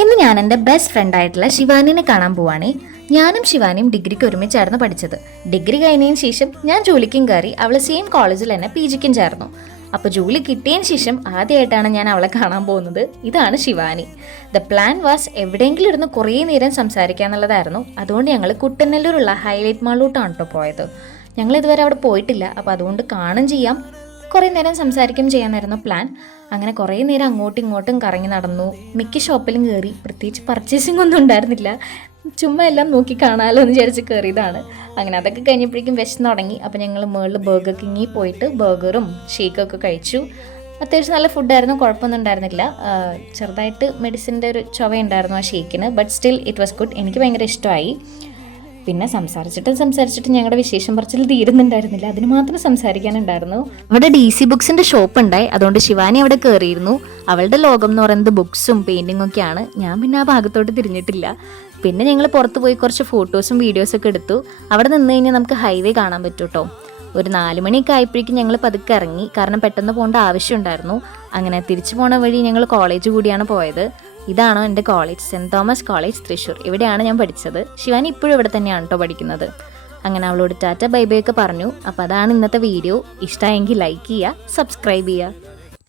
ഇന്ന് ഞാൻ എൻ്റെ ബെസ്റ്റ് ഫ്രണ്ടായിട്ടുള്ള ശിവാനിനെ കാണാൻ പോവാണേ. ഞാനും ശിവാനിയും ഡിഗ്രിക്ക് ഒരുമിച്ചായിരുന്നു പഠിച്ചത്. ഡിഗ്രി കഴിഞ്ഞതിന് ശേഷം ഞാൻ ജോലിക്കും കയറി. അവൾ സെയിം കോളേജിൽ തന്നെ PGക്കും ചേർന്നു. അപ്പോൾ ജോലി കിട്ടിയതിന് ശേഷം ആദ്യമായിട്ടാണ് ഞാൻ അവളെ കാണാൻ പോകുന്നത്. ഇതാണ് ശിവാനി. ദ പ്ലാൻ വാസ് എവിടെയെങ്കിലും ഇരുന്ന് കുറേ നേരം സംസാരിക്കാന്നുള്ളതായിരുന്നു. അതുകൊണ്ട് ഞങ്ങൾ കുട്ടനെല്ലൂരുള്ള ഹൈലൈറ്റ് മാളിലോട്ടാണ് കേട്ടോ പോയത്. ഞങ്ങൾ ഇതുവരെ അവിടെ പോയിട്ടില്ല, അപ്പോൾ അതുകൊണ്ട് കാണും ചെയ്യാം, കുറേ നേരം സംസാരിക്കുകയും ചെയ്യാനായിരുന്നു പ്ലാൻ. അങ്ങനെ കുറേ നേരം അങ്ങോട്ടും ഇങ്ങോട്ടും കറങ്ങി നടന്നു. മിക്ക ഷോപ്പിലും കയറി. പ്രത്യേകിച്ച് പർച്ചേസിംഗ് ഒന്നും ഉണ്ടായിരുന്നില്ല, ചുമ്മാ എല്ലാം നോക്കി കാണാമല്ലോ എന്ന് വിചാരിച്ച് കയറിയതാണ്. അങ്ങനെ അതൊക്കെ കഴിഞ്ഞപ്പോഴേക്കും വിശന്ന് തുടങ്ങി. അപ്പോൾ ഞങ്ങൾ മുകളിൽ ബർഗർ കിങ്ങിൽ പോയിട്ട് ബർഗറും ഷേക്കൊക്കെ കഴിച്ചു. അത്യാവശ്യം നല്ല ഫുഡായിരുന്നു, കുഴപ്പമൊന്നും ഉണ്ടായിരുന്നില്ല. ചെറുതായിട്ട് മെഡിസിൻ്റെ ഒരു ചുവയുണ്ടായിരുന്നു ആ ഷേക്കിന്, but still it was good. എനിക്ക് ഭയങ്കര ഇഷ്ടമായി. പിന്നെ സംസാരിച്ചിട്ട് ഞങ്ങളുടെ വിശേഷം പറച്ചിൽ തീരുന്നുണ്ടായിരുന്നില്ല, അതിന് മാത്രം സംസാരിക്കാനുണ്ടായിരുന്നു. അവിടെ DC ബുക്സിന്റെ ഷോപ്പ് ഉണ്ടായി, അതുകൊണ്ട് ശിവാനി അവിടെ കയറിയിരുന്നു. അവളുടെ ലോകം എന്ന് പറയുന്നത് ബുക്സും പെയിന്റിങ്ങും ഒക്കെയാണ്. ഞാൻ പിന്നെ ആ ഭാഗത്തോട്ട് തിരിഞ്ഞിട്ടില്ല. പിന്നെ ഞങ്ങൾ പുറത്ത് പോയി കുറച്ച് ഫോട്ടോസും വീഡിയോസും ഒക്കെ എടുത്തു. അവിടെ നിന്ന് കഴിഞ്ഞാൽ നമുക്ക് ഹൈവേ കാണാൻ പറ്റും കേട്ടോ. ഒരു 4 മണിയൊക്കെ ആയപ്പോഴേക്കും ഞങ്ങൾ പതുക്കെ ഇറങ്ങി, കാരണം പെട്ടെന്ന് പോകേണ്ട ആവശ്യമുണ്ടായിരുന്നു. അങ്ങനെ തിരിച്ചു പോണ വഴി ഞങ്ങൾ കോളേജ് കൂടിയാണ് പോയത്. ഇതാണോ എൻ്റെ college, saint Thomas college Thrissur. ഇവിടെയാണ് ഞാൻ പഠിച്ചത്. ശിവാനി ഇപ്പോഴും ഇവിടെ തന്നെയാണ് കേട്ടോ പഠിക്കുന്നത്. അങ്ങനെ അവളോട് ടാറ്റ ബൈ ബൈ ഒക്കെ പറഞ്ഞു. അപ്പോൾ അതാണ് ഇന്നത്തെ വീഡിയോ. ഇഷ്ടമായെങ്കിൽ ലൈക്ക് ചെയ്യുക, സബ്സ്ക്രൈബ് ചെയ്യുക.